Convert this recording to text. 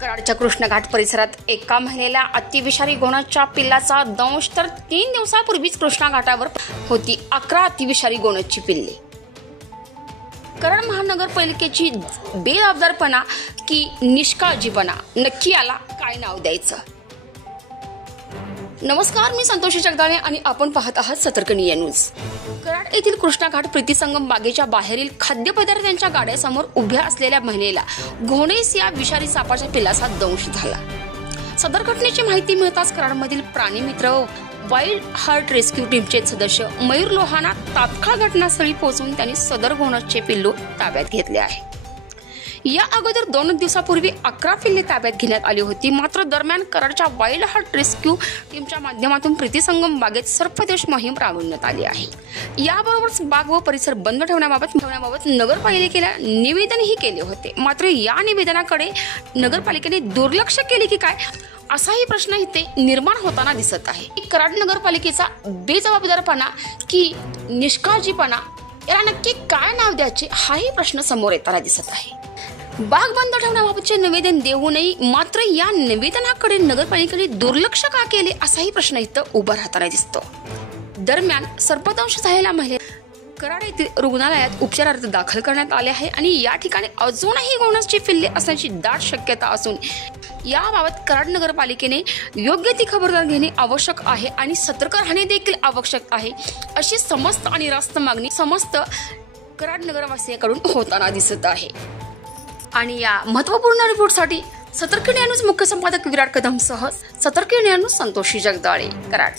कराडच्या कृष्णघाट परिसरात एका महिलेला अतिविषारी गोणाच्या पिल्लाचा दंश, तर 3 दिवसापूर्वीच कृष्णा घाटावर होती 11 अतिविषारी गोणाची पिल्ले। कराड महानगरपालिकेची बेजबाबदारपणा की निष्काळजीपणा, नक्की याला काय नाव द्यायचं? नमस्कार, मी संतोषी जगदाळे आणि आपण पाहत आहात सतर्कनीय न्यूज। कराड येथील कृष्णा घाट प्रीतिसंगम बागेच्या बाहेरील खाद्यपदार्थांच्या गाड्यासमोर उभ्या असलेल्या महिलेला घोणेस या विषारी सापाच्या पिल्लाचा दंश झाला। सदर घटनेची माहिती मिळताच कराडमधील प्राणी मित्र वाईल्ड हार्ट रेस्क्यू टीमचे सदस्य मयूर लोहाना तात्काळ घटनास्थळी पोहोचून त्यांनी सदर घोणाचे पिल्लू ताब्यात घेतले आहे। या अगोदर 2 दिवसापूर्वी 11 पिल्ले ताब्यात घेण्यात आली होती। मात्र दरम्यान कराडच्या वाईल्ड हार्ट रेस्क्यू टीमच्या माध्यमातून प्रीतिसंगम बागेत सर्पदेश मोहीम राबवण्यात आली आहे। याबरोबरच बाग व परिसर बंद ठेवण्याबाबत नगरपालिकेला निवेदनही केले होते। मात्र या निवेदनाकडे नगरपालिकेने दुर्लक्ष केले की काय, असाही प्रश्न इथे निर्माण होताना दिसत आहे। कराड नगरपालिकेचा बेजबाबदारपणा की निष्काळजीपणा, याला नक्की काय नाव द्यायचे हाही प्रश्न समोर येताना दिसत आहे। बाग बंद ठेवण्याबाबतचे निवेदन देऊनही मात्र या निवेदनाकडे नगरपालिकेने दुर्लक्ष का केले, असाही प्रश्न इथं उभा राहताना दिसतो। दरम्यान सर्पदंश झालेल्या महिलेला कराड येथील रुग्णालयात उपचारार्थ दाखल करण्यात आले आहे आणि या ठिकाणी अजूनही गोणसची पिल्ले असण्याची दाट शक्यता असून याबाबत कराड नगरपालिकेने योग्य ती खबरदारी घेणे आवश्यक आहे आणि सतर्क राहणे देखील आवश्यक आहे, अशी समस्त आणि रास्त मागणी समस्त कराड नगरवासियांकडून होताना दिसत आहे। आणि या महत्त्वपूर्ण रिपोर्टसाठी सतर्कनीय न्यूज मुख्य संपादक विराट कदम सह सतर्कनीय न्यूज संतोषी जगदाळे, कराड।